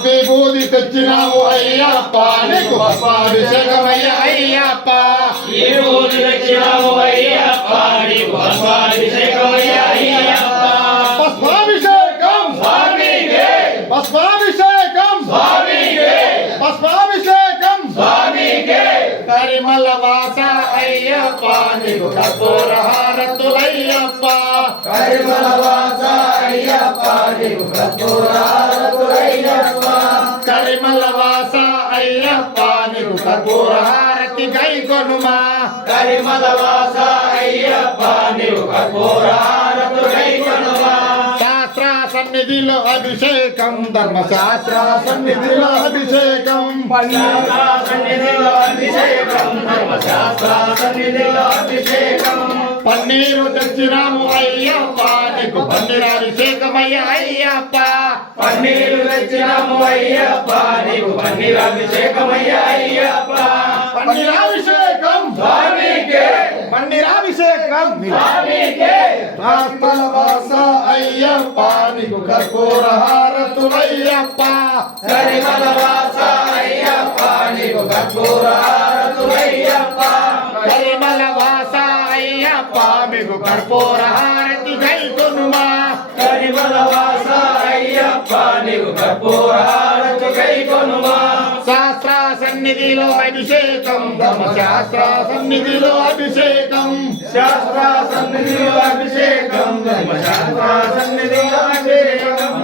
విభూతి తెచ్చినాము అయ్యప్ప నీకు భస్మాభిషేకమయ్య అయ్యప్ప విభూతి తెచ్చినాము అయ్యప్ప నీకు భస్మాభిషేకమయ్య అయ్యప్ప భస్మాభిషేకం స్వామికే భస్మాభిషేకం స్వామికే భస్మాభిషేకం స్వామికే కరిమల వాస అయ్యప్ప నీకు కర్పూర హారతులయ్యప్ప కరిమల వాస అయ్యప్ప నీకు కర్పూర హారతులయ్యప్ప కరిమల వాస అయ్యప్ప నీకు కర్పూర హారతి గైకొనుమా కరిమల వాస అయ్యప్ప నీకు కర్పూర హారతులయ్యప్ప శాస్త్ర సన్నిధిలో అభిషేకం ధర్మశాస్త్ర సన్నిధిలో అభిషేకం సన్నిధిలో అభిషేకం ధర్మశాస్త్ర సన్నిధిలో అభిషేకం పన్నీరు తెచ్చినాము అయ్యప్ప నీకు పన్నీరాభిషేకమయ్య అయ్యప్ప పన్నీరు తెచ్చినాము అయ్యప్ప నీకు పన్నీరాభిషేకమయ్య అయ్యప్ప పన్నీరాభిషేకం స్వామికే పన్నీరాభిషేకం స్వామికే శాస్త్ర వాస అయ్యప్ప నీకు కర్పూర హారతులయ్యప్ప కరిమల వాస అయ్యప్ప నీకు కర్పూర హారతులయ్యప్ప కరిమల వాస అయ్యప్ప మీకు కర్పూర హారతి గైకొనుమా కరిమల వాస అయ్యప్ప నీకు కర్పూర హారతి గైకొనుమా శాస్త్ర సన్నిధిలో అభిషేకం ధర్మశాస్త్ర సన్నిధిలో అభిషేకం శాస్త్ర సన్నిధిలో అభిషేకం ధర్మశాస్త్ర సన్నిధిలో అభిషేకం